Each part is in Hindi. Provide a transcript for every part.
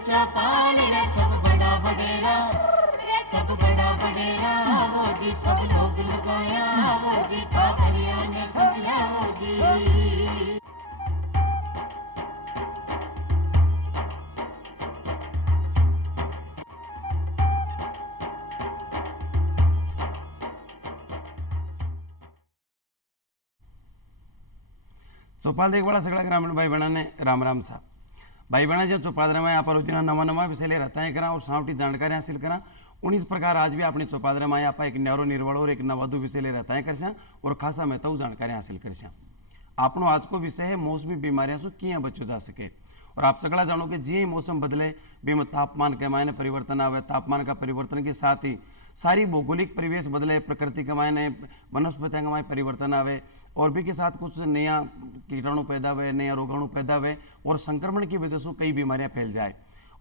चौपाल रे सब बड़ा बडेरा, सब बड़ा बडेरा वो जी, सब लोग लगाया वो जी, पाखरिया ने समझा वो जी। चोपाल देखवाळा सगळ्या ग्रामीण भाई बहना राम राम सा। भाई बहना जो चौपादरा में आप रोजाना नवा नवा विषय ले रहता है करा और सावटी जानकारी हासिल करा। उन्हीं प्रकार आज भी अपने चौपादरा में आप एक न्यारो निर्वड़ और एक नवधु विषय ले रहता है कर और खासा में तो जानकारी हासिल कर। आपनो आज को विषय है मौसमी बीमारियां से किया बचो जा सके। और आप सगड़ा जानो कि जी मौसम बदले बेम तापमान के मायने परिवर्तन आवे, तापमान का परिवर्तन के साथ ही सारी भौगोलिक परिवेश बदले, प्रकृति के मायने वनस्पतियों के मायने परिवर्तन आवे और भी के साथ कुछ नया कीटाणु पैदा हुए, नया रोगाणु पैदा हुए और संक्रमण की वजह से कई बीमारियां फैल जाए।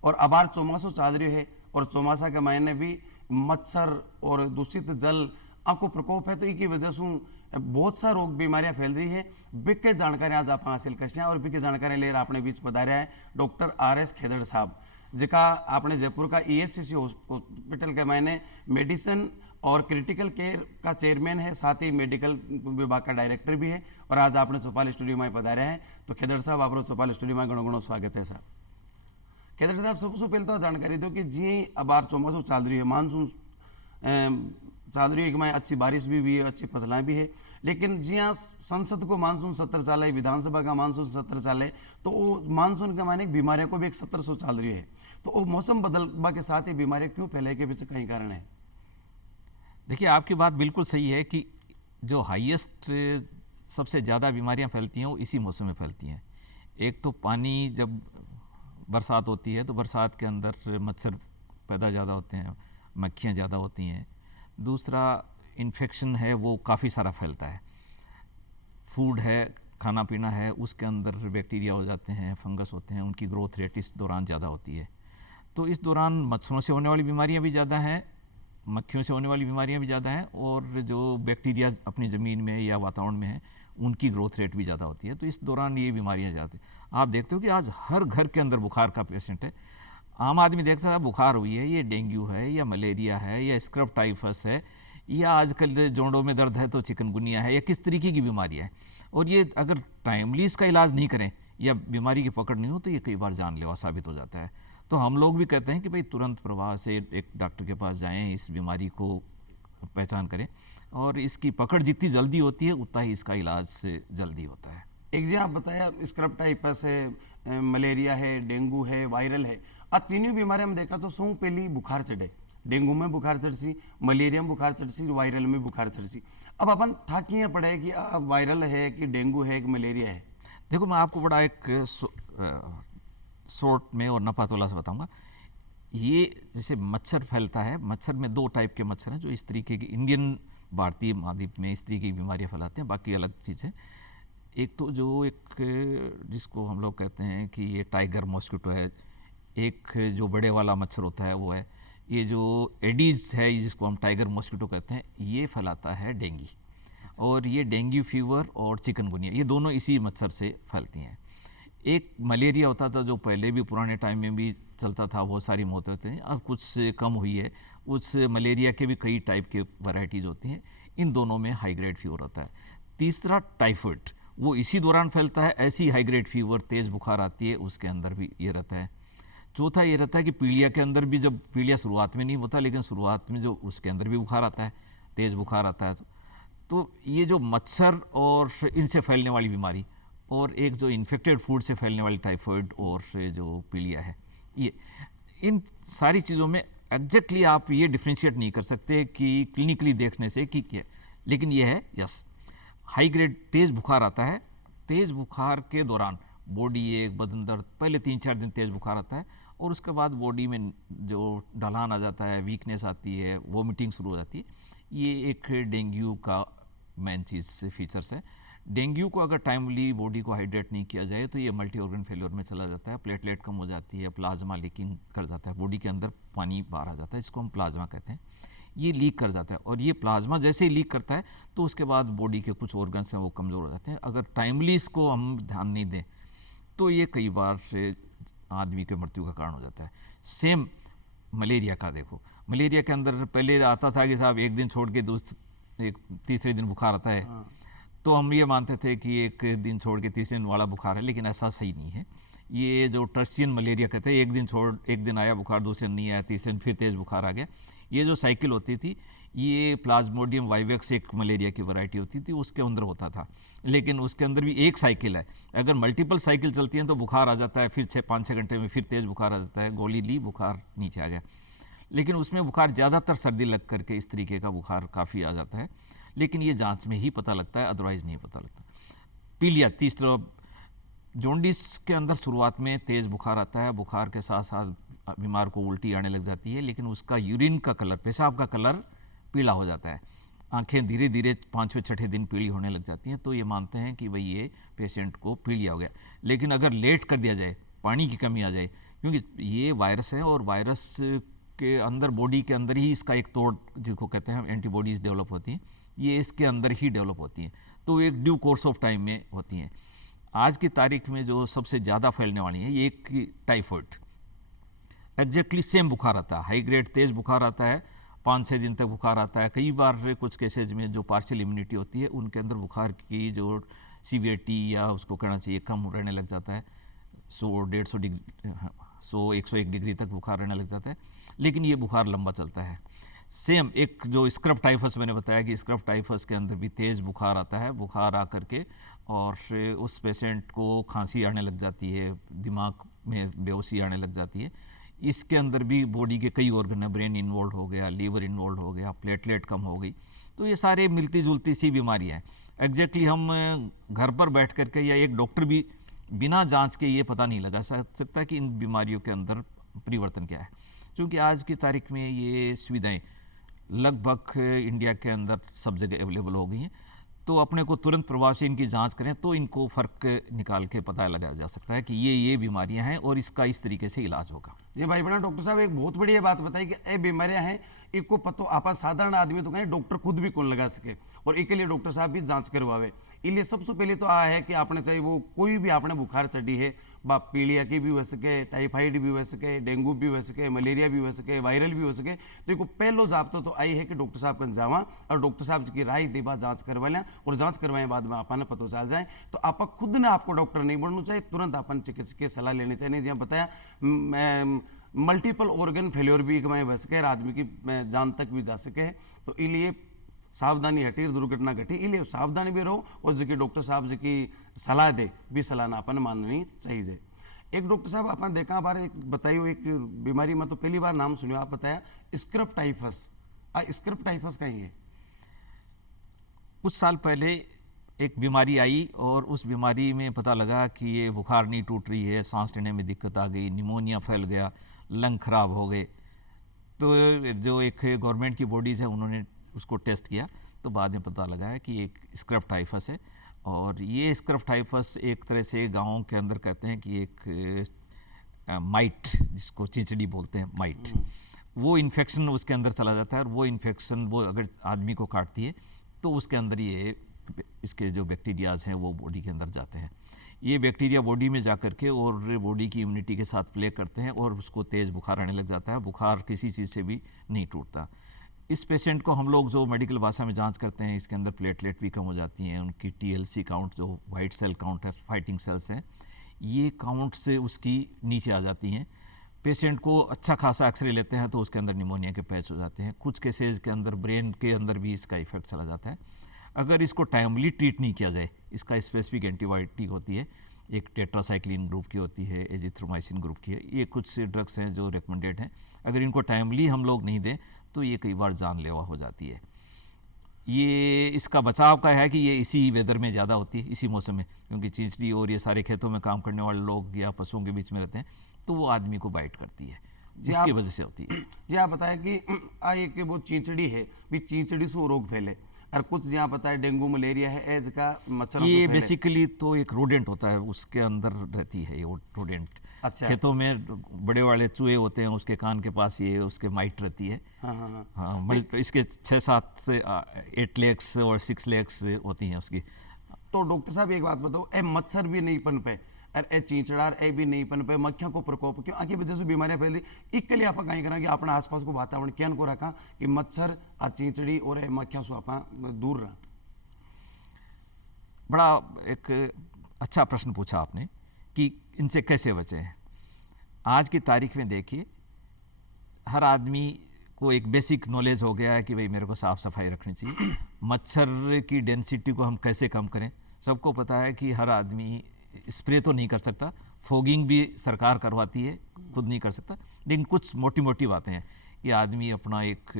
और अबार चौमासो चाल रही है और चौमासा के मायने भी मच्छर और दूषित जल आपको प्रकोप है, तो इसकी वजह से बहुत सा रोग बीमारियां फैल रही है। बिके जानकारी आज आप हासिल कर और बिके जानकारी लेकर अपने बीच पधारे है डॉक्टर RS खेदड़ साहब, जिका अपने जयपुर का ESCC हॉस्पिटल के मायने मेडिसिन और क्रिटिकल केयर का चेयरमैन है, साथ ही मेडिकल विभाग का डायरेक्टर भी है। और आज आपने चौपाल स्टूडियो में पधारे हैं, तो खेदड़ साहब आप चौपाल स्टूडियो में घणो घणो स्वागत है सर। खेदड़ साहब सबसे पहले तो जानकारी दो कि जी अब बार चौमासू चल रही है, मानसून चल रही है, मैं अच्छी बारिश भी हुई है, अच्छी फसलें भी है, लेकिन जिया संसद को मानसून सत्र चले, विधानसभा का मानसून सत्र चले, तो वो मानसून के माने बीमारियों को भी एक सत्र सो चल रही है। तो वो मौसम बदलवा के साथ ही बीमारियां क्यों फैले के पीछे कहीं कारण है? देखिए, आपकी बात बिल्कुल सही है कि जो हाईएस्ट सबसे ज़्यादा बीमारियां फैलती हैं वो इसी मौसम में फैलती हैं। एक तो पानी, जब बरसात होती है तो बरसात के अंदर मच्छर पैदा ज़्यादा होते हैं, मक्खियाँ ज़्यादा होती हैं। दूसरा, इन्फेक्शन है वो काफ़ी सारा फैलता है। फूड है, खाना पीना है, उसके अंदर बैक्टीरिया हो जाते हैं, फंगस होते हैं, उनकी ग्रोथ रेट इस दौरान ज़्यादा होती है। तो इस दौरान मच्छरों से होने वाली बीमारियां भी ज़्यादा हैं, मक्खियों से होने वाली बीमारियां भी ज़्यादा हैं, और जो बैक्टीरिया अपनी ज़मीन में या वातावरण में है उनकी ग्रोथ रेट भी ज़्यादा होती है। तो इस दौरान ये बीमारियां ज़्यादा हैं। आप देखते हो कि आज हर घर के अंदर बुखार का पेशेंट है। आम आदमी देखता है बुखार हुई है, ये डेंगू है या मलेरिया है या स्क्रब टाइफस है या आजकल जोड़ों में दर्द है तो चिकनगुनिया है या किस तरीके की बीमारी है। और ये अगर टाइमली इसका इलाज नहीं करें या बीमारी की पकड़ नहीं हो तो ये कई बार जानलेवा साबित हो जाता है। तो हम लोग भी कहते हैं कि भाई तुरंत प्रवाह से एक डॉक्टर के पास जाएं, इस बीमारी को पहचान करें, और इसकी पकड़ जितनी जल्दी होती है उतना ही इसका इलाज जल्दी होता है। एक जी आप बताया स्क्रब टाइफस है, मलेरिया है, डेंगू है, वायरल है। आ तीनों बीमारियां में देखा तो सौ पहली बुखार चढ़े, डेंगू में बुखार चढ़सी, मलेरिया में बुखार चढ़सी, वायरल में बुखार चढ़सी। अब अपन ठाकिए पड़े कि वायरल है कि डेंगू है कि मलेरिया है। देखो, मैं आपको बड़ा एक शॉर्ट में और नपातोला से बताऊंगा। ये जैसे मच्छर फैलता है, मच्छर में दो टाइप के मच्छर हैं जो इस तरीके की इंडियन भारतीय महाद्वीप में इस तरीके की बीमारियां फैलाते हैं, बाकी अलग चीज़ है। एक तो जो एक जिसको हम लोग कहते हैं कि ये टाइगर मॉस्किटो है, एक जो बड़े वाला मच्छर होता है वो है, ये जो एडीज़ है जिसको हम टाइगर मॉस्किटो कहते हैं, ये फैलाता है डेंगू। और ये डेंगू फीवर और चिकनगुनिया ये दोनों इसी मच्छर से फैलती हैं। एक मलेरिया होता था जो पहले भी पुराने टाइम में भी चलता था, बहुत सारी मौतें होती हैं, अब कुछ कम हुई है। उस मलेरिया के भी कई टाइप के वैरायटीज़ होती हैं, इन दोनों में हाई ग्रेड फीवर होता है। तीसरा टाइफाइड, वो इसी दौरान फैलता है, ऐसी हाई ग्रेड फीवर, तेज़ बुखार आती है, उसके अंदर भी ये रहता है। चौथा ये रहता है कि पीलिया के अंदर भी, जब पीलिया शुरुआत में नहीं होता लेकिन शुरुआत में जो उसके अंदर भी बुखार आता है, तेज़ बुखार आता है। तो ये जो मच्छर और इनसे फैलने वाली बीमारी और एक जो इन्फेक्टेड फूड से फैलने वाली टाइफाइड और जो पीलिया है, ये इन सारी चीज़ों में एग्जैक्टली आप ये डिफ्रेंशिएट नहीं कर सकते कि क्लिनिकली देखने से कि क्या, लेकिन ये है यस, हाई ग्रेड तेज़ बुखार आता है। तेज़ बुखार के दौरान बॉडी एक, बदन दर्द, पहले 3-4 दिन तेज़ बुखार आता है और उसके बाद बॉडी में जो ढलान आ जाता है, वीकनेस आती है, वोमिटिंग शुरू हो जाती है। ये एक डेंगू का मेन चीज़ फीचर्स है। डेंगू को अगर टाइमली बॉडी को हाइड्रेट नहीं किया जाए तो ये मल्टी ऑर्गन फेलियर में चला जाता है, प्लेटलेट कम हो जाती है, प्लाज्मा लीकिंग कर जाता है, बॉडी के अंदर पानी बाहर आ जाता है, इसको हम प्लाज्मा कहते हैं। ये लीक कर जाता है और ये प्लाज्मा जैसे ही लीक करता है तो उसके बाद बॉडी के कुछ ऑर्गन्स हैं वो कमज़ोर हो जाते हैं। अगर टाइमली इसको हम ध्यान नहीं दें तो ये कई बार आदमी के मृत्यु का कारण हो जाता है। सेम मलेरिया का देखो, मलेरिया के अंदर पहले आता था कि साहब एक दिन छोड़ के एक तीसरे दिन बुखार आता है, तो हम ये मानते थे कि एक दिन छोड़ के तीसरे दिन वाला बुखार है, लेकिन ऐसा सही नहीं है। ये जो टर्सियन मलेरिया कहते हैं, एक दिन आया बुखार, दूसरे दिन नहीं आया, तीसरे दिन फिर तेज़ बुखार आ गया, ये जो साइकिल होती थी, ये प्लाज्मोडियम वाइवेक्स एक मलेरिया की वैरायटी होती थी, उसके अंदर होता था। लेकिन उसके अंदर भी एक साइकिल है, अगर मल्टीपल साइकिल चलती हैं तो बुखार आ जाता है, फिर 5-6 घंटे में फिर तेज़ बुखार आ जाता है, गोली ली बुखार नीचे आ गया। लेकिन उसमें बुखार ज़्यादातर सर्दी लग करके इस तरीके का बुखार काफ़ी आ जाता है, लेकिन ये जांच में ही पता लगता है, अदरवाइज़ नहीं पता लगता। पीलिया, तीसरा जॉन्डिस के अंदर शुरुआत में तेज़ बुखार आता है, बुखार के साथ साथ बीमार को उल्टी आने लग जाती है, लेकिन उसका यूरिन का कलर, पेशाब का कलर पीला हो जाता है, आंखें धीरे धीरे 5वें-6ठे दिन पीली होने लग जाती हैं, तो ये मानते हैं कि भाई ये पेशेंट को पीलिया हो गया। लेकिन अगर लेट कर दिया जाए, पानी की कमी आ जाए, क्योंकि ये वायरस है और वायरस के अंदर बॉडी के अंदर ही इसका एक तोड़ जिसको कहते हैं एंटीबॉडीज़ डेवलप होती हैं, ये इसके अंदर ही डेवलप होती हैं, तो एक ड्यू कोर्स ऑफ टाइम में होती हैं। आज की तारीख में जो सबसे ज़्यादा फैलने वाली है ये एक टाइफॉइड, एग्जैक्टली सेम बुखार आता है, हाई ग्रेड तेज़ बुखार आता है, 5-6 दिन तक बुखार आता है। कई बार कुछ केसेज में जो पार्शियल इम्यूनिटी होती है उनके अंदर बुखार की जो सीवियरिटी या उसको कहना चाहिए कम रहने लग जाता है, 100-150 डिग्री 100-101 डिग्री तक बुखार रहने लग जाता है, लेकिन ये बुखार लंबा चलता है। सेम एक जो स्क्रब टाइफस मैंने बताया कि स्क्रब टाइफस के अंदर भी तेज़ बुखार आता है, बुखार आ करके और उस पेशेंट को खांसी आने लग जाती है, दिमाग में बेहोशी आने लग जाती है। इसके अंदर भी बॉडी के कई ऑर्गन है, ब्रेन इन्वॉल्व हो गया, लीवर इन्वॉल्व हो गया, प्लेटलेट कम हो गई, तो ये सारे मिलती जुलती सी बीमारियाँ हैं। एग्जैक्टली हम घर पर बैठ करके या एक डॉक्टर भी बिना जांच के ये पता नहीं लगा सकता कि इन बीमारियों के अंदर परिवर्तन क्या है, क्योंकि आज की तारीख में ये सुविधाएं लगभग इंडिया के अंदर सब जगह अवेलेबल हो गई हैं, तो अपने को तुरंत प्रभाव से इनकी जांच करें तो इनको फ़र्क निकाल के पता लगाया जा सकता है कि ये बीमारियां हैं और इसका इस तरीके से इलाज होगा। जी भाई बना डॉक्टर साहब एक बहुत बढ़िया बात बताई कि ये बीमारियां हैं, इनको पतो आप साधारण आदमी तो कहें डॉक्टर खुद भी कौन लगा सके, और इसके लिए डॉक्टर साहब भी जांच करवावे। इसलिए सबसे पहले तो आ है कि आपने चाहे वो कोई भी आपने बुखार चढ़ी है, पीलिया की भी हो सके, टाइफाइड भी हो सके, डेंगू भी हो सके, मलेरिया भी हो सके, वायरल भी हो सके, तो इनको पहलो जाब्तो तो आई है कि डॉक्टर साहब कन जावा और डॉक्टर साहब की राय दे बाद जांच करवा लें, और जांच करवाए बाद में आपने पता चल जाए तो आप खुद ने आपको डॉक्टर नहीं बनना चाहिए, तुरंत अपन चिकित्सकीय सलाह लेनी चाहिए। जहाँ बताया मल्टीपल ऑर्गन फेल्योर भी एक में बह सके, आदमी की जान तक भी जा सके, तो इसलिए सावधानी हटी, दुर्घटना घटी, इसलिए सावधानी भी रहो, और जो कि डॉक्टर साहब जी की सलाह दे भी सलाह ना अपन माननी चाहिए। एक डॉक्टर साहब आपने देखा बार एक बताइयो एक बीमारी में तो पहली बार नाम सुनियो, आप बताया स्क्रब टाइफस। स्क्रब टाइफस कहीं है? कुछ साल पहले एक बीमारी आई और उस बीमारी में पता लगा कि ये बुखार नहीं टूट रही है, सांस लेने में दिक्कत आ गई, निमोनिया फैल गया, लंग खराब हो गए, तो जो एक गवर्नमेंट की बॉडीज़ है उन्होंने उसको टेस्ट किया, तो बाद में पता लगा है कि एक स्क्रब टाइफस है। और ये स्क्रब टाइफस एक तरह से गाँव के अंदर कहते हैं कि एक माइट, जिसको चिंचड़ी बोलते हैं माइट, वो इन्फेक्शन उसके अंदर चला जाता है, और वो इन्फेक्शन वो अगर आदमी को काटती है तो उसके अंदर ये इसके जो बैक्टीरियाज हैं वो बॉडी के अंदर जाते हैं। ये बैक्टीरिया बॉडी में जा कर के और बॉडी की इम्यूनिटी के साथ प्ले करते हैं और उसको तेज़ बुखार आने लग जाता है। बुखार किसी चीज़ से भी नहीं टूटता। इस पेशेंट को हम लोग जो मेडिकल भाषा में जांच करते हैं, इसके अंदर प्लेटलेट भी कम हो जाती हैं, उनकी TLC काउंट जो वाइट सेल काउंट है, फाइटिंग सेल्स हैं, ये काउंट से उसकी नीचे आ जाती हैं। पेशेंट को अच्छा खासा एक्सरे लेते हैं तो उसके अंदर निमोनिया के पैच हो जाते हैं। कुछ केसेज के अंदर ब्रेन के अंदर भी इसका इफेक्ट चला जाता है। अगर इसको टाइमली ट्रीट नहीं किया जाए, इसका स्पेसिफिक एंटीबायोटिक होती है, एक टेट्रासाइक्लिन ग्रुप की होती है, एजिथ्रोमाइसिन ग्रुप की है, ये कुछ ड्रग्स हैं जो रिकमेंडेड हैं। अगर इनको टाइमली हम लोग नहीं दें तो ये कई बार जानलेवा हो जाती है। ये इसका बचाव का है कि ये इसी वेदर में ज़्यादा होती है, इसी मौसम में, क्योंकि चिंचड़ी और ये सारे खेतों में काम करने वाले लोग या पशुओं के बीच में रहते हैं तो वो आदमी को बाइट करती है, जिसकी वजह से होती है। जी आप बताएं कि एक वो चिंचड़ी है भी, चिंचड़ी से रोग फैले, और कुछ जहाँ पता है डेंगू मलेरिया है एज का मच्छर, ये बेसिकली तो एक रोडेंट होता है, उसके अंदर रहती है ये रोडेंट। अच्छा। खेतों में बड़े वाले चूहे होते हैं, उसके कान के पास ये उसके माइट रहती है। हाँ, इसके 6-7 से 8 लेग्स और 6 लेग्स होती हैं उसकी। तो डॉक्टर साहब एक बात बताओ, ए मच्छर भी नहीं पनपे, और ए चींचड़ार ए भी नहीं पन पे मक्खियों को प्रकोप क्यों आगे वजह से बीमारियां फैली इसके लिए आप कहीं करें कि अपने आसपास को वातावरण क्या को रखा कि मच्छर आ चींचड़ी और मक्खियों से आप दूर रहा। बड़ा एक अच्छा प्रश्न पूछा आपने कि इनसे कैसे बचें। आज की तारीख में देखिए हर आदमी को एक बेसिक नॉलेज हो गया है कि भाई मेरे को साफ़ सफाई रखनी चाहिए। मच्छर की डेंसिटी को हम कैसे कम करें, सबको पता है कि हर आदमी स्प्रे तो नहीं कर सकता, फोगिंग भी सरकार करवाती है, खुद नहीं कर सकता, लेकिन कुछ मोटी मोटी बातें हैं कि आदमी अपना एक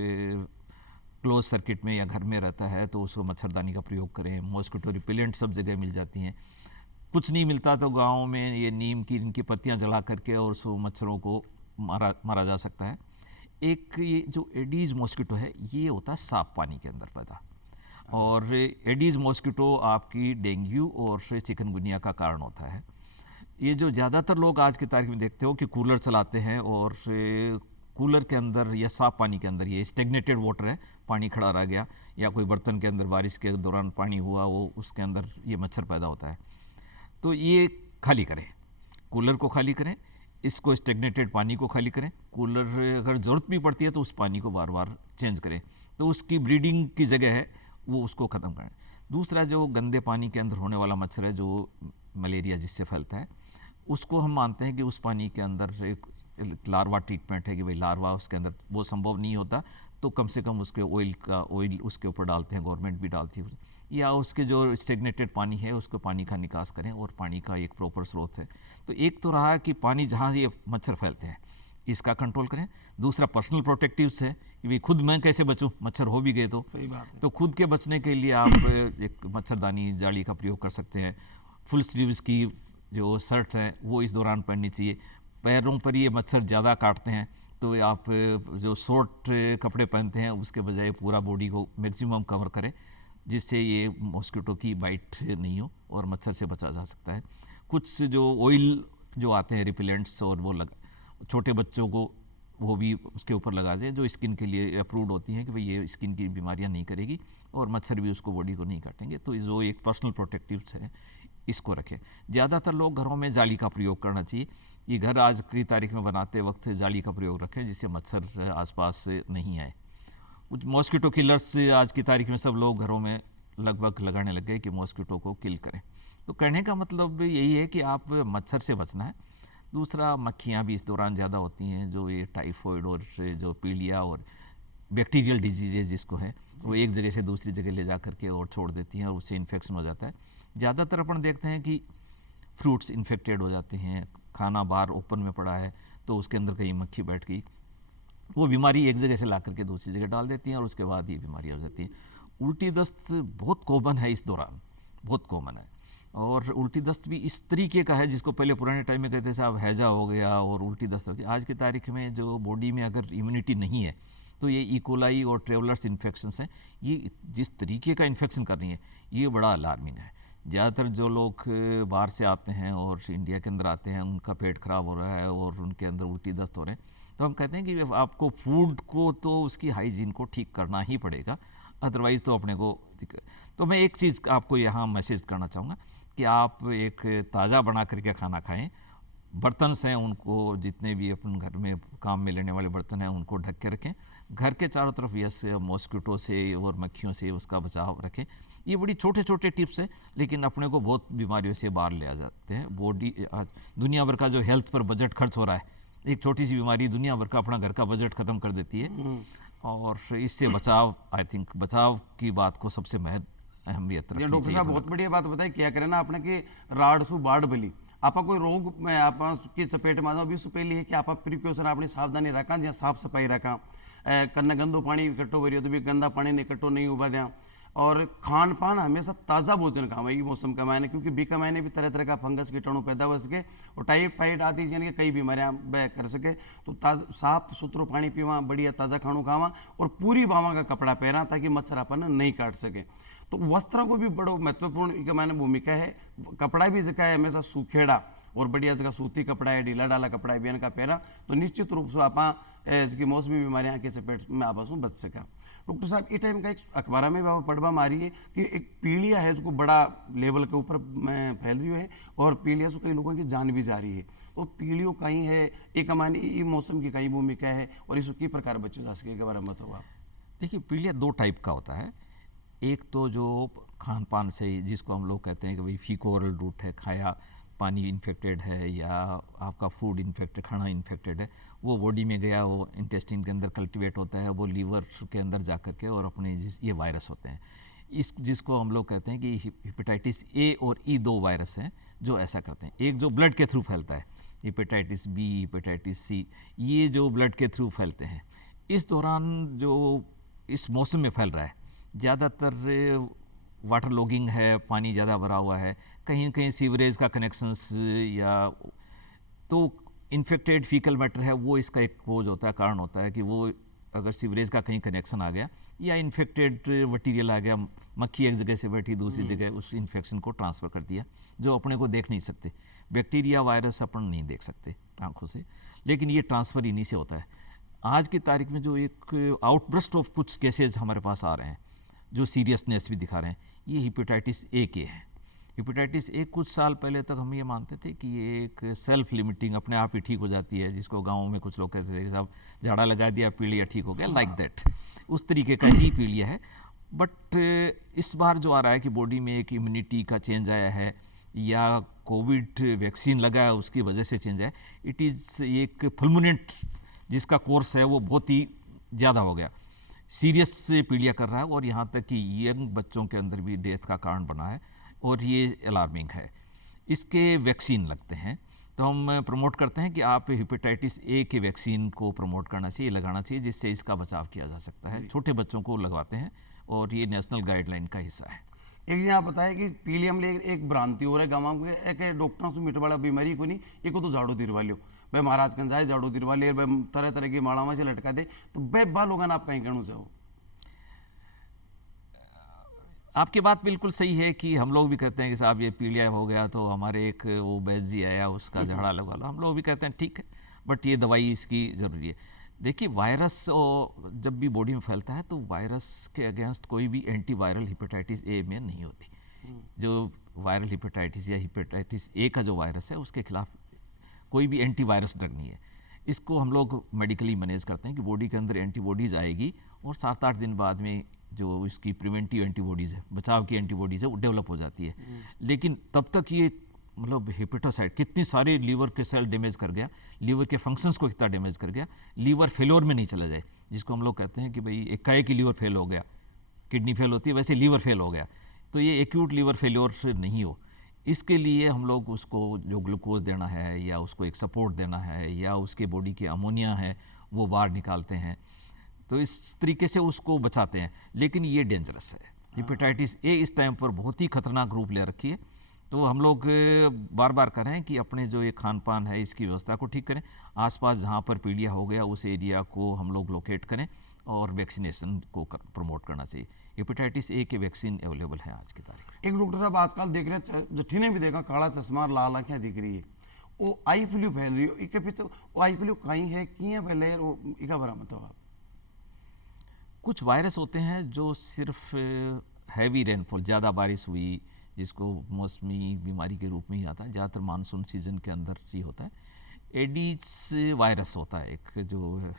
क्लोज सर्किट में या घर में रहता है तो उसको मच्छरदानी का प्रयोग करें। मॉस्किटो रिपेलेंट सब जगह मिल जाती हैं। कुछ नहीं मिलता तो गाँव में ये नीम की इनकी पत्तियाँ जला करके और सो मच्छरों को मारा जा सकता है। एक ये जो एडीज मॉस्किटो है ये होता है साफ पानी के अंदर पैदा, और एडीज मॉस्किटो आपकी डेंगू और चिकनगुनिया का कारण होता है। ये जो ज़्यादातर लोग आज की तारीख में देखते हो कि कूलर चलाते हैं और कूलर के अंदर या साफ पानी के अंदर ये स्टेगनेटेड वाटर है, पानी खड़ा रह गया या कोई बर्तन के अंदर बारिश के दौरान पानी हुआ वो उसके अंदर ये मच्छर पैदा होता है। तो ये खाली करें, कूलर को खाली करें, इसको स्टेगनेटेड पानी को खाली करें। कूलर अगर ज़रूरत भी पड़ती है तो उस पानी को बार बार चेंज करें, तो उसकी ब्रीडिंग की जगह है वो उसको ख़त्म करें। दूसरा जो गंदे पानी के अंदर होने वाला मच्छर है जो मलेरिया जिससे फैलता है, उसको हम मानते हैं कि उस पानी के अंदर एक लार्वा ट्रीटमेंट है कि भाई लार्वा उसके अंदर वो संभव नहीं होता तो कम से कम उसके ऑयल उसके ऊपर डालते हैं, गवर्नमेंट भी डालती है, या उसके जो स्टेगनेटेड पानी है उसको पानी का निकास करें और पानी का एक प्रॉपर स्रोत है। तो एक तो रहा कि पानी जहाँ ये मच्छर फैलते हैं इसका कंट्रोल करें। दूसरा पर्सनल प्रोटेक्टिव्स है कि भाई खुद मैं कैसे बचूं, मच्छर हो भी गए तो सही बात है। तो खुद के बचने के लिए आप एक मच्छरदानी जाली का प्रयोग कर सकते हैं। फुल स्लीव्स की जो शर्ट हैं वो इस दौरान पहननी चाहिए। पैरों पर ये मच्छर ज़्यादा काटते हैं तो आप जो शॉर्ट कपड़े पहनते हैं उसके बजाय पूरा बॉडी को मैक्सिमम कवर करें, जिससे ये मॉस्किटो की बाइट नहीं हो और मच्छर से बचा जा सकता है। कुछ जो ऑयल जो आते हैं रिपेलेंट्स और वो छोटे बच्चों को वो भी उसके ऊपर लगा दें जो स्किन के लिए अप्रूव्ड होती हैं कि भाई ये स्किन की बीमारियां नहीं करेगी और मच्छर भी उसको बॉडी को नहीं काटेंगे। तो जो एक पर्सनल प्रोटेक्टिव्स है इसको रखें। ज़्यादातर लोग घरों में जाली का प्रयोग करना चाहिए। ये घर आज की तारीख में बनाते वक्त जाली का प्रयोग रखें जिससे मच्छर आसपास नहीं आए। कुछ मॉस्किटो किलर्स आज की तारीख में सब लोग घरों में लगभग लगाने लग गए कि मॉस्किटो को किल करें। तो कहने का मतलब यही है कि आप मच्छर से बचना है। दूसरा मक्खियाँ भी इस दौरान ज़्यादा होती हैं जो ये टाइफॉइड और जो पीलिया और बैक्टीरियल डिजीजेज जिसको है वो एक जगह से दूसरी जगह ले जा करके और छोड़ देती हैं और उससे इन्फेक्शन हो जाता है। ज़्यादातर अपन देखते हैं कि फ्रूट्स इन्फेक्टेड हो जाते हैं, खाना बाहर ओपन में पड़ा है तो उसके अंदर कहीं मक्खी बैठ गई, वो बीमारी एक जगह से ला करके दूसरी जगह डाल देती हैं और उसके बाद ये बीमारी हो जाती है। उल्टी दस्त बहुत कॉमन है इस दौरान, बहुत कॉमन है। और उल्टी दस्त भी इस तरीके का है जिसको पहले पुराने टाइम में कहते थे साहब हैजा हो गया और उल्टी दस्त हो गया। आज की तारीख में जो बॉडी में अगर इम्यूनिटी नहीं है तो ये इकोलाई और ट्रेवलर्स इन्फेक्शंस हैं, ये जिस तरीके का इन्फेक्शन कर रही हैं ये बड़ा अलार्मिंग है। ज़्यादातर जो लोग बाहर से आते हैं और इंडिया के अंदर आते हैं उनका पेट ख़राब हो रहा है और उनके अंदर उल्टी दस्त हो रहे हैं, तो हम कहते हैं कि आपको फूड को तो उसकी हाइजीन को ठीक करना ही पड़ेगा, अदरवाइज़ तो अपने को। तो मैं एक चीज़ आपको यहाँ मैसेज करना चाहूँगा कि आप एक ताज़ा बना करके खाना खाएं। बर्तन हैं उनको जितने भी अपन घर में काम में लेने वाले बर्तन हैं उनको ढक के रखें। घर के चारों तरफ यस मॉस्किटो से और मक्खियों से उसका बचाव रखें। ये बड़ी छोटे छोटे टिप्स हैं लेकिन अपने को बहुत बीमारियों से बाहर ले आ जाते हैं। बॉडी आज दुनिया भर का जो हेल्थ पर बजट खर्च हो रहा है, एक छोटी सी बीमारी दुनिया भर का अपना घर का बजट ख़त्म कर देती है। और इससे बचाव, आई थिंक बचाव की बात को सबसे अहमियत रखनी चाहिए। डॉक्टर साहब बहुत बढ़िया बात बताई। क्या करें ना अपने की राड़ सु बाढ़ बली आपा कोई रोग में आप की चपेट में आ जाओ भी उससे पहले है कि आप प्रिकॉशन अपनी सावधानी रखा या साफ सफाई रखा, कन्ना गंदो पानी इकट्ठो करियो तो भी गंदा पानी ने इकट्ठो नहीं उबा दें। और खान पान हमेशा ताज़ा भोजन खावा ये मौसम का मायने, क्योंकि बी का मायने भी तरह तरह का फंगस कीटाणु पैदा हो सके और टाइफाइड आदि यानी कि कई बीमारियां कर सके। तो साफ सुथरो पानी पीवा, बढ़िया ताज़ा खाणु खावा और पूरी बावा का कपड़ा पहरा ताकि मच्छर अपन नहीं काट सके। तो वस्त्रों को भी बड़ो महत्वपूर्ण के मायने भूमिका है। कपड़ा भी जगह है हमेशा सूखेड़ा और बढ़िया जगह सूती कपड़ा है, ढीला डाला कपड़ा है बेन का पहरा, तो निश्चित रूप से आप इसकी मौसमी बीमारियां के चपेट में आपस में बच सका। डॉक्टर साहब ये टाइम का एक अखबार में पढ़वा मारी है कि एक पीलिया है जो बड़ा लेवल के ऊपर में फैल रही है और पीलिया से कई लोगों की जान भी जा रही है। तो पीलियो कहीं है एक हमारी ये मौसम की कहीं भूमिका है और इसको किस प्रकार बच्चों जा सके के बारे में बताओ आप। देखिए, पीलिया दो टाइप का होता है। एक तो जो खान पान से, जिसको हम लोग कहते हैं कि भाई फीको ओरल रूट है, खाया पानी इन्फेक्टेड है या आपका फूड इन्फेक्टेड, खाना इन्फेक्टेड है, वो बॉडी में गया, वो इंटेस्टाइन के अंदर कल्टिवेट होता है, वो लीवर के अंदर जा कर के और अपने ये वायरस होते हैं, इस जिसको हम लोग कहते हैं कि हेपेटाइटिस ए और ई दो वायरस हैं जो ऐसा करते हैं। एक जो ब्लड के थ्रू फैलता है, हेपेटाइटिस बी, हेपेटाइटिस सी, ये जो ब्लड के थ्रू फैलते हैं। इस दौरान जो इस मौसम में फैल रहा है, ज़्यादातर वाटर लॉगिंग है, पानी ज़्यादा भरा हुआ है, कहीं कहीं सीवरेज का कनेक्शंस या तो इन्फेक्टेड फीकल मैटर है, वो इसका एक कोज होता है, कारण होता है कि वो अगर सीवरेज का कहीं कनेक्शन आ गया या इन्फेक्टेड मटीरियल आ गया, मक्खी एक जगह से बैठी दूसरी जगह उस इन्फेक्शन को ट्रांसफ़र कर दिया, जो अपने को देख नहीं सकते। बैक्टीरिया वायरस अपन नहीं देख सकते आँखों से, लेकिन ये ट्रांसफ़र इन्हीं से होता है। आज की तारीख में जो एक आउटब्रस्ट ऑफ कुछ केसेज हमारे पास आ रहे हैं जो सीरियसनेस भी दिखा रहे हैं, ये हेपेटाइटिस ए के हैं। हेपेटाइटिस ए कुछ साल पहले तक हम ये मानते थे कि ये एक सेल्फ लिमिटिंग, अपने आप ही ठीक हो जाती है, जिसको गाँव में कुछ लोग कहते थे कि साहब झाड़ा लगा दिया पीलिया ठीक हो गया, लाइक दैट, उस तरीके का ही पीलिया है। बट इस बार जो आ रहा है कि बॉडी में एक इम्यूनिटी का चेंज आया है या कोविड वैक्सीन लगा है उसकी वजह से चेंज है, इट इज़ एक फुलमिनेंट जिसका कोर्स है वो बहुत ही ज़्यादा हो गया, सीरियस से पीलिया कर रहा है और यहाँ तक कि यंग बच्चों के अंदर भी डेथ का कारण बना है और ये अलार्मिंग है। इसके वैक्सीन लगते हैं, तो हम प्रमोट करते हैं कि आप हेपेटाइटिस ए के वैक्सीन को प्रमोट करना चाहिए, लगाना चाहिए, जिससे इसका बचाव किया जा सकता है। छोटे बच्चों को लगवाते हैं और ये नेशनल गाइडलाइन का हिस्सा है। एक यहाँ बताया कि पीलिया में एक भ्रांति हो रहा है गाँव में, एक डॉक्टरों से मिट वाला बीमारी को नहीं, एक को तो झाड़ू दिरवा लियो भाई, महाराज कंज जाए झाड़ू दिरवा ले, भाई तरह तरह की माला में से लटका दे, तो भाई बा लोग आप कहीं कहना चाहो। आपकी बात बिल्कुल सही है कि हम लोग भी कहते हैं कि साहब ये पीलिया हो गया तो हमारे एक वो बैज जी आया उसका झाड़ा लगा लो, हम लोग भी कहते हैं ठीक है, बट ये दवाई इसकी ज़रूरी है। देखिए, वायरस जब भी बॉडी में फैलता है तो वायरस के अगेंस्ट कोई भी एंटीवायरल हेपेटाइटिस ए में नहीं होती। जो वायरल हेपेटाइटिस या हेपेटाइटिस ए का जो वायरस है उसके खिलाफ कोई भी एंटीवायरस ड्रग नहीं है। इसको हम लोग मेडिकली मैनेज करते हैं कि बॉडी के अंदर एंटीबॉडीज़ आएगी और 7-8 दिन बाद में जो इसकी प्रिवेंटिव एंटीबॉडीज़ है, बचाव की एंटीबॉडीज़ है, वो डेवलप हो जाती है। लेकिन तब तक ये मतलब हेपेटोसाइट कितनी सारे लीवर के सेल डैमेज कर गया, लीवर के फंक्शंस को कितना डैमेज कर गया, लीवर फेलोर में नहीं चला जाए, जिसको हम लोग कहते हैं कि भाई एकाएक की लीवर फेल हो गया, किडनी फेल होती है वैसे लीवर फेल हो गया, तो ये एक्यूट लीवर फेल्योर नहीं हो, इसके लिए हम लोग उसको जो ग्लूकोज देना है या उसको एक सपोर्ट देना है या उसके बॉडी के अमोनिया है वो बाहर निकालते हैं, तो इस तरीके से उसको बचाते हैं। लेकिन ये डेंजरस है, हेपेटाइटिस ए इस टाइम पर बहुत ही खतरनाक रूप ले रखी है। तो हम लोग बार बार करें कि अपने जो ये खान पान है इसकी व्यवस्था को ठीक करें, आसपास जहाँ पर पीलिया हो गया उस एरिया को हम लोग लोकेट करें और वैक्सीनेशन को प्रमोट करना चाहिए। हेपेटाइटिस ए के वैक्सीन अवेलेबल है आज की तारीख में। एक डॉक्टर साहब आजकल देख रहे जट्ठी ने भी देखा, काला चश्मा लाल आँखें दिख रही है, वो आई फ्लू फैल रही हो, इसके पीछे वो आई फ्लू कहीं है कि फैले वो इसका बरा मतलब आप। कुछ वायरस होते हैं जो सिर्फ हैवी रेनफॉल, ज़्यादा बारिश हुई, जिसको मौसमी बीमारी के रूप में ही आता है, ज़्यादातर मानसून सीजन के अंदर ही होता है। एडिस वायरस होता है एक, जो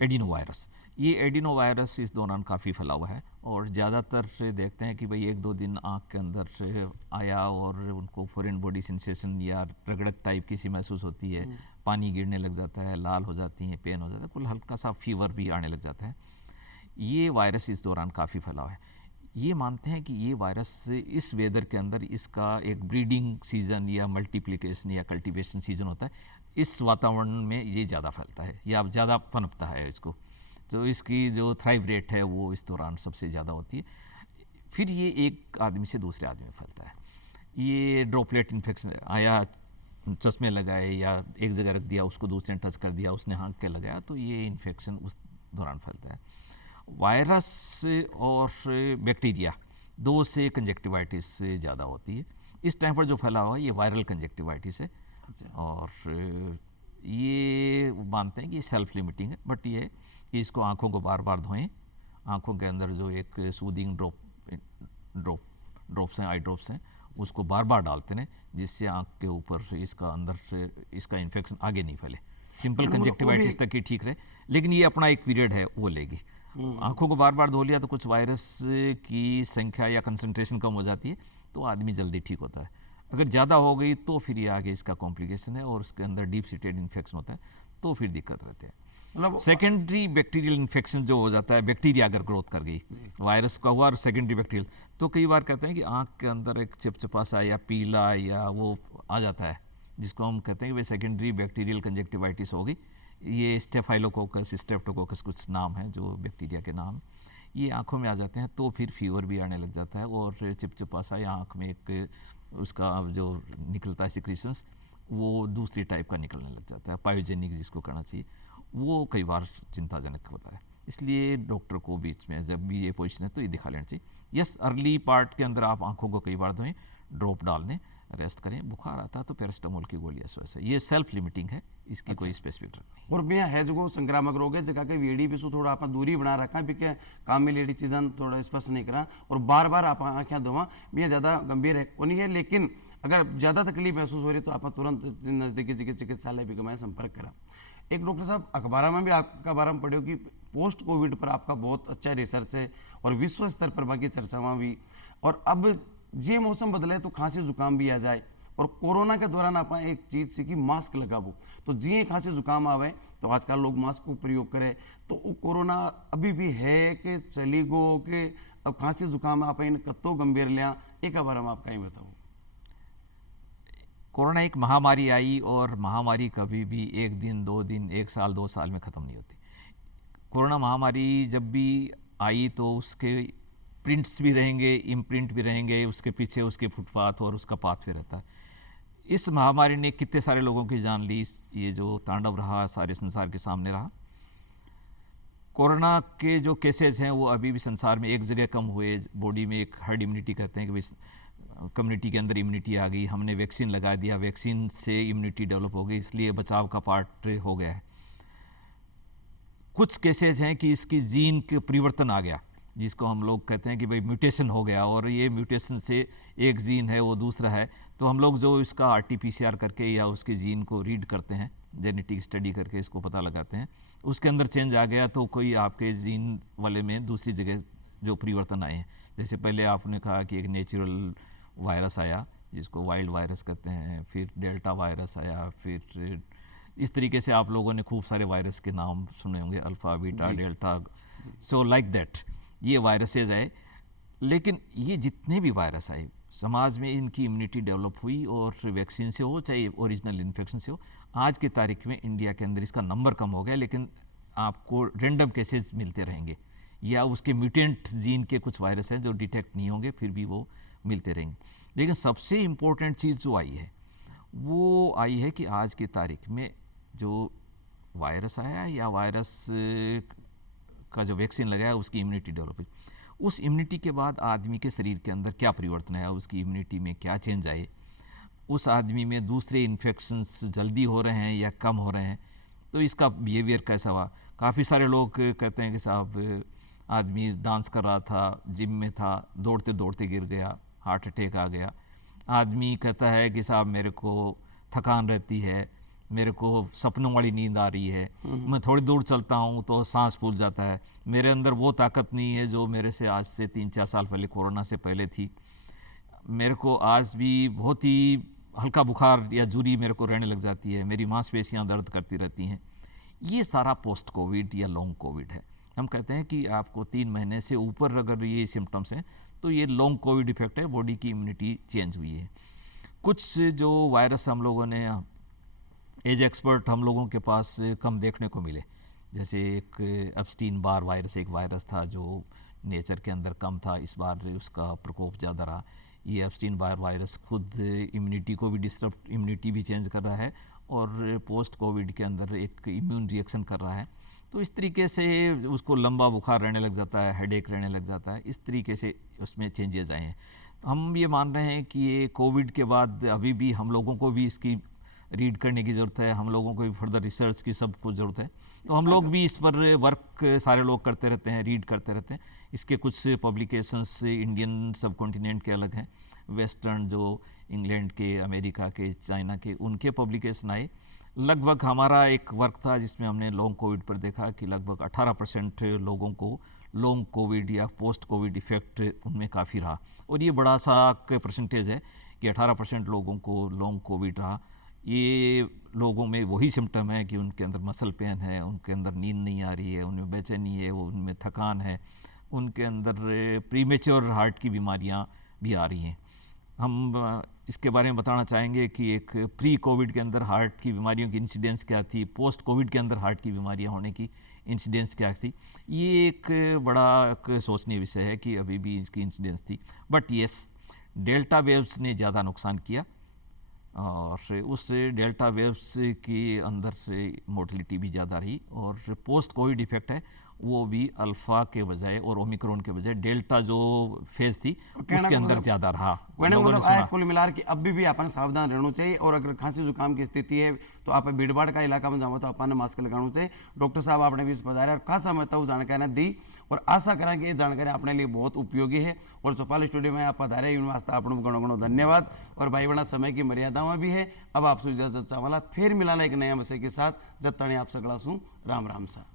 एडिनो वायरस, ये एडिनो वायरस इस दौरान काफ़ी फैला हुआ है और ज़्यादातर देखते हैं कि भाई 1-2 दिन आँख के अंदर से आया और उनको फॉरेन बॉडी सेंसेशन या रगड़क टाइप की सी महसूस होती है, पानी गिरने लग जाता है, लाल हो जाती हैं, पेन हो जाता है, कुल हल्का सा फीवर भी आने लग जाता है। ये वायरस इस दौरान काफ़ी फैला हुआ है। ये मानते हैं कि ये वायरस इस वेदर के अंदर इसका एक ब्रीडिंग सीज़न या मल्टीप्लिकेशन या कल्टीवेशन सीज़न होता है, इस वातावरण में ये ज़्यादा फैलता है या ज़्यादा पनपता है इसको, तो इसकी जो थ्राइव रेट है वो इस दौरान सबसे ज़्यादा होती है। फिर ये एक आदमी से दूसरे आदमी में फैलता है। ये ड्रॉपलेट इन्फेक्शन आया, चश्मे लगाए या एक जगह रख दिया, उसको दूसरे ने टच कर दिया, उसने हाँक के लगाया, तो ये इन्फेक्शन उस दौरान फैलता है। वायरस और बैक्टीरिया दो से कंजक्टिवाइटिस से ज़्यादा होती है। इस टाइम पर जो फैला हुआ है ये वायरल कंजक्टिवाइटिस है। और ये मानते हैं कि ये सेल्फ लिमिटिंग है, बट ये है कि इसको आँखों को बार बार धोएं आंखों के अंदर जो एक सूदिंग ड्रॉप्स हैं, आई ड्रॉप्स हैं, उसको बार बार डालते हैं, जिससे आंख के ऊपर इसका अंदर से इसका इन्फेक्शन आगे नहीं फैले। सिंपल कंजक्टिवाइटिस तक ही ठीक रहे, लेकिन ये अपना एक पीरियड है, वो लेगी। आंखों को बार बार धो लिया तो कुछ वायरस की संख्या या कंसंट्रेशन कम हो जाती है, तो आदमी जल्दी ठीक होता है। अगर ज़्यादा हो गई तो फिर ये आगे इसका कॉम्प्लिकेशन है और उसके अंदर डीप सीटेड इन्फेक्शन होता है, तो फिर दिक्कत रहती है। मतलब सेकेंडरी बैक्टीरियल इन्फेक्शन जो हो जाता है, बैक्टीरिया अगर ग्रोथ कर गई, वायरस का हुआ और सेकेंडरी बैक्टीरियल, तो कई बार कहते हैं कि आंख के अंदर एक चिपचिपा सा या पीला या वो आ जाता है, जिसको हम कहते हैं कि वे सेकेंडरी बैक्टीरियल कंजक्टिवाइटिस होगी। ये स्टेफाइलोकोकस, स्ट्रेप्टोकोकस कुछ नाम है जो बैक्टीरिया के नाम, ये आंखों में आ जाते हैं तो फिर फीवर भी आने लग जाता है और चिपचिपा सा या आँख में एक उसका जो निकलता है सिक्रीशंस, वो दूसरी टाइप का निकलने लग जाता है, पायोजेनिक जिसको कहना चाहिए, वो कई बार चिंताजनक होता है। इसलिए डॉक्टर को बीच में जब भी ये पोजीशन है तो ये दिखा लेना चाहिए। यस, अर्ली पार्ट के अंदर आप आंखों को कई बार धोएं, ड्रॉप डाल दें, रेस्ट करें। बुखार आता है तो पैरास्टामोल की गोलियां वैसे, ये सेल्फ लिमिटिंग है, इसकी कोई स्पेसिफिक ड्रग नहीं। और भैया है जो संक्रामक रोग है जगह के वेड़ी पे सो थोड़ा आप दूरी बना रखा है, बिके काम में लेडी चीज़ां थोड़ा स्पष्ट नहीं करा, और बार बार आप आँखें धोवा भी ज़्यादा गंभीर है वो नहीं है, लेकिन अगर ज़्यादा तकलीफ महसूस हो रही तो आप तुरंत नज़दीकी चिकित्सालय भी कमाएं, संपर्क करा। एक डॉक्टर साहब, अखबार में भी आपका बारे में पढ़े हो कि पोस्ट कोविड पर आपका बहुत अच्छा रिसर्च है और विश्व स्तर पर बाकी चर्चावां भी, और अब ये मौसम बदले तो खांसी जुकाम भी आ जाए, और कोरोना के दौरान आप एक चीज़ सीखी, मास्क लगावो, तो जी खांसी जुकाम आवे तो आजकल लोग मास्क को प्रयोग करें, तो वो कोरोना अभी भी है कि चली गो कि अब खांसी जुकाम आप इन कत्तो गंभीर लिया, एक बार हम आप कहीं बताओ। कोरोना एक महामारी आई और महामारी कभी भी एक दिन, 2 दिन, 1 साल, 2 साल में ख़त्म नहीं होती। कोरोना महामारी जब भी आई तो उसके प्रिंट्स भी रहेंगे, इम्प्रिंट भी रहेंगे, उसके पीछे उसके फुटपाथ और उसका पाथ भी रहता है। इस महामारी ने कितने सारे लोगों की जान ली, ये जो तांडव रहा सारे संसार के सामने रहा। कोरोना के जो केसेस हैं वो अभी भी संसार में एक जगह कम हुए, बॉडी में एक हर्ड इम्यूनिटी कहते हैं कि कम्युनिटी के अंदर इम्यूनिटी आ गई, हमने वैक्सीन लगा दिया, वैक्सीन से इम्यूनिटी डेवलप हो गई, इसलिए बचाव का पार्ट हो गया है। कुछ केसेस हैं कि इसकी जीन के परिवर्तन आ गया, जिसको हम लोग कहते हैं कि भाई म्यूटेशन हो गया, और ये म्यूटेशन से एक जीन है वो दूसरा है, तो हम लोग जो इसका RT-PCR करके या उसके जीन को रीड करते हैं, जेनेटिक स्टडी करके इसको पता लगाते हैं, उसके अंदर चेंज आ गया तो कोई आपके जीन वाले में दूसरी जगह जो परिवर्तन आए हैं। जैसे पहले आपने कहा कि एक नेचुरल वायरस आया जिसको वाइल्ड वायरस कहते हैं, फिर डेल्टा वायरस आया, फिर इस तरीके से आप लोगों ने खूब सारे वायरस के नाम सुने होंगे, alpha, beta, delta, so like that ये वायरसेज आए। लेकिन ये जितने भी वायरस आए समाज में इनकी इम्यूनिटी डेवलप हुई, और वैक्सीन से हो चाहे ओरिजिनल इन्फेक्शन से हो। आज की तारीख में इंडिया के अंदर इसका नंबर कम हो गया, लेकिन आपको रेंडम केसेस मिलते रहेंगे, या उसके म्यूटेंट जीन के कुछ वायरस हैं जो डिटेक्ट नहीं होंगे, फिर भी वो मिलते रहेंगे। लेकिन सबसे इम्पोर्टेंट चीज़ जो आई है वो आई है कि आज की तारीख में जो वायरस आया या वायरस का जो वैक्सीन लगाया उसकी इम्यूनिटी डेवलप हुई। उस इम्यूनिटी के बाद आदमी के शरीर के अंदर क्या परिवर्तन आया, उसकी इम्यूनिटी में क्या चेंज आए, उस आदमी में दूसरे इन्फेक्शंस जल्दी हो रहे हैं या कम हो रहे हैं, तो इसका बिहेवियर कैसा हुआ। काफ़ी सारे लोग कहते हैं कि साहब आदमी डांस कर रहा था, जिम में था, दौड़ते दौड़ते गिर गया, हार्ट अटैक आ गया। आदमी कहता है कि साहब मेरे को थकान रहती है, मेरे को सपनों वाली नींद आ रही है, मैं थोड़ी दूर चलता हूँ तो सांस फूल जाता है, मेरे अंदर वो ताकत नहीं है जो मेरे से आज से 3-4 साल पहले कोरोना से पहले थी, मेरे को आज भी बहुत ही हल्का बुखार या जूरी मेरे को रहने लग जाती है, मेरी मांसपेशियाँ दर्द करती रहती हैं। ये सारा पोस्ट कोविड या लॉन्ग कोविड है। हम कहते हैं कि आपको 3 महीने से ऊपर अगर ये सिम्टम्स हैं तो ये लॉन्ग कोविड इफेक्ट है, बॉडी की इम्यूनिटी चेंज हुई है। कुछ जो वायरस हम लोगों ने एज एक्सपर्ट हम लोगों के पास कम देखने को मिले, जैसे एक एप्स्टीन बार वायरस एक वायरस था जो नेचर के अंदर कम था, इस बार उसका प्रकोप ज़्यादा रहा। ये एप्स्टीन बार वायरस खुद इम्यूनिटी को भी डिस्टर्ब, इम्यूनिटी भी चेंज कर रहा है और पोस्ट कोविड के अंदर एक इम्यून रिएक्शन कर रहा है। तो इस तरीके से उसको लंबा बुखार रहने लग जाता है, हेडेक रहने लग जाता है, इस तरीके से उसमें चेंजेस आए हैं। हम ये मान रहे हैं कि ये कोविड के बाद अभी भी हम लोगों को भी इसकी रीड करने की ज़रूरत है, हम लोगों को भी फर्दर रिसर्च की सब कुछ ज़रूरत है। तो हम लोग भी इस पर वर्क सारे लोग करते रहते हैं, रीड करते रहते हैं। इसके कुछ पब्लिकेशंस इंडियन सब कॉन्टिनेंट के अलग हैं, वेस्टर्न जो इंग्लैंड के, अमेरिका के, चाइना के, उनके पब्लिकेशन आए। लगभग हमारा एक वर्क था जिसमें हमने लॉन्ग कोविड पर देखा कि लगभग 18% लोगों को लॉन्ग कोविड या पोस्ट कोविड इफेक्ट उनमें काफ़ी रहा, और ये बड़ा सा परसेंटेज है कि 18% लोगों को लॉन्ग कोविड रहा। ये लोगों में वही सिम्टम है कि उनके अंदर मसल पेन है, उनके अंदर नींद नहीं आ रही है, उनमें बेचैनी है, उनमें थकान है, उनके अंदर प्रीमेच्योर हार्ट की बीमारियां भी आ रही हैं। हम इसके बारे में बताना चाहेंगे कि एक प्री कोविड के अंदर हार्ट की बीमारियों की इंसिडेंस क्या थी, पोस्ट कोविड के अंदर हार्ट की बीमारियां होने की इंसिडेंस क्या थी। ये एक बड़ा एक सोचनीय विषय है कि अभी भी इसकी इंसिडेंस थी। बट येस, डेल्टा वेव्स ने ज़्यादा नुकसान किया, और उस डेल्टा वेव्स के अंदर से मोर्टलिटी भी ज़्यादा रही, और पोस्ट कोविड इफेक्ट है वो भी अल्फ़ा के बजाय और ओमिक्रॉन के बजाय डेल्टा जो फेज थी उसके अंदर ज़्यादा रहा। लोगों ने सुना। कुल मिलाकर कि अभी भी अपन सावधान रहना चाहिए, और अगर खांसी जुकाम की स्थिति है तो आप भीड़ भाड़ का इलाका में जाओ तो अपन ने मास्क लगाना चाहिए। डॉक्टर साहब आपने भी इस बताया और खासा महत्व जानकारी दी, और आशा करा कि ये जानकारी अपने लिए बहुत उपयोगी है। और चौपाल स्टूडियो में आप पधारे इन वास्ते आपको घणो घणो धन्यवाद। और भाई बड़ा समय की मर्यादाओं भी है। अब आपसे इजाजत चाहवाला, फिर मिलाना एक नया विषय के साथ। जब तक आप सगड़ा सू राम राम सा।